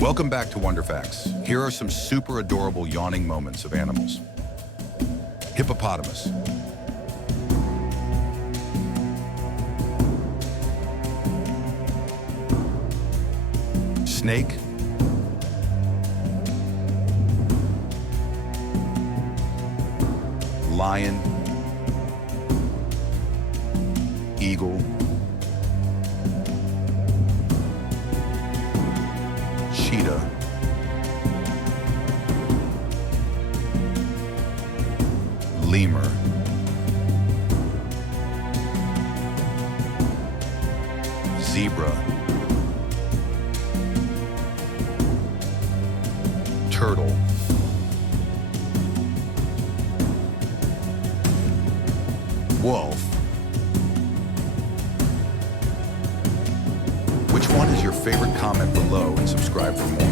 Welcome back to Wonder Facts. Here are some super adorable yawning moments of animals. Hippopotamus. Snake. Lion. Eagle. Cheetah. Lemur. Zebra. Turtle. Wolf. Which one is your favorite? Comment below and subscribe for more.